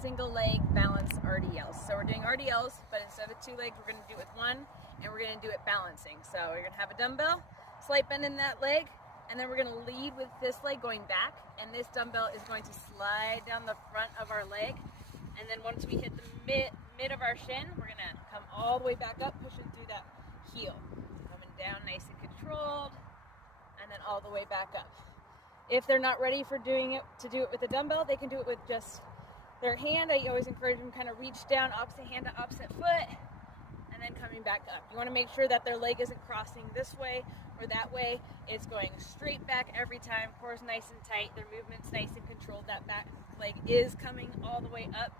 single leg balance RDLs. So we're doing RDLs, but instead of 2 legs, we're going to do it with 1, and we're going to do it balancing. So you're going to have a dumbbell, slight bend in that leg, and then we're going to lead with this leg going back, and this dumbbell is going to slide down the front of our leg. And then once we hit the mid of our shin, we're going to come all the way back up, pushing through that heel. Coming down nice and controlled, and then all the way back up. If they're not ready for doing it to do it with a dumbbell, they can do it with just their hand. I always encourage them to kind of reach down, opposite hand to opposite foot, and then coming back up. You want to make sure that their leg isn't crossing this way or that way. It's going straight back every time. Core's nice and tight. Their movement's nice and controlled. That back leg is coming all the way up.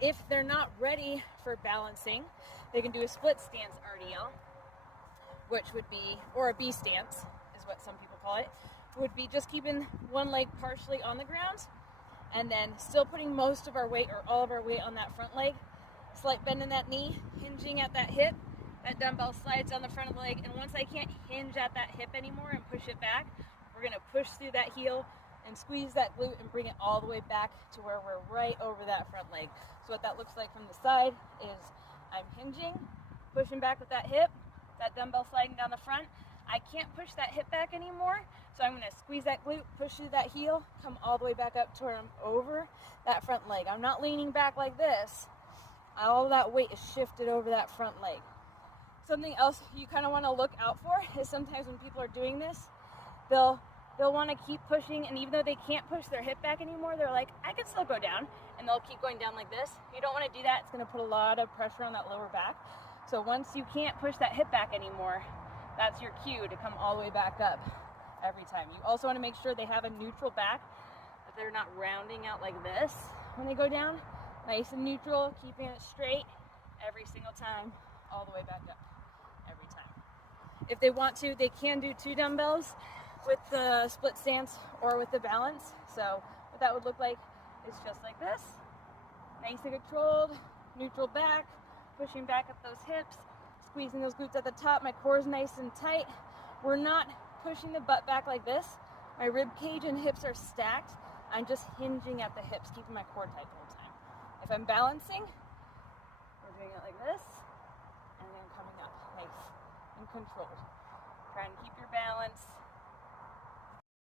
If they're not ready for balancing, they can do a split stance RDL, which would be, or a B stance is what some people call it, would be just keeping one leg partially on the ground and then still putting most of our weight or all of our weight on that front leg. Slight bend in that knee, hinging at that hip. That dumbbell slides down the front of the leg, and once I can't hinge at that hip anymore and push it back, we're going to push through that heel and squeeze that glute and bring it all the way back to where we're right over that front leg. So what that looks like from the side is I'm hinging, pushing back with that hip, that dumbbell sliding down the front. I can't push that hip back anymore, so I'm going to squeeze that glute, push through that heel, come all the way back up to where I'm over that front leg. I'm not leaning back like this. All of that weight is shifted over that front leg. Something else you kind of want to look out for is sometimes when people are doing this, they'll want to keep pushing, and even though they can't push their hip back anymore, they're like, I can still go down, and they'll keep going down like this. You don't want to do that. It's going to put a lot of pressure on that lower back. So once you can't push that hip back anymore, that's your cue to come all the way back up every time. You also want to make sure they have a neutral back, that they're not rounding out like this when they go down. Nice and neutral, keeping it straight every single time, all the way back up every time. If they want to, they can do 2 dumbbells with the split stance or with the balance. So what that would look like is just like this. Nice and controlled, neutral back, pushing back up those hips, squeezing those glutes at the top. My core is nice and tight. We're not pushing the butt back like this. My rib cage and hips are stacked. I'm just hinging at the hips, keeping my core tight the whole time. If I'm balancing, we're doing it like this, and then coming up, nice and controlled. Trying to keep your balance.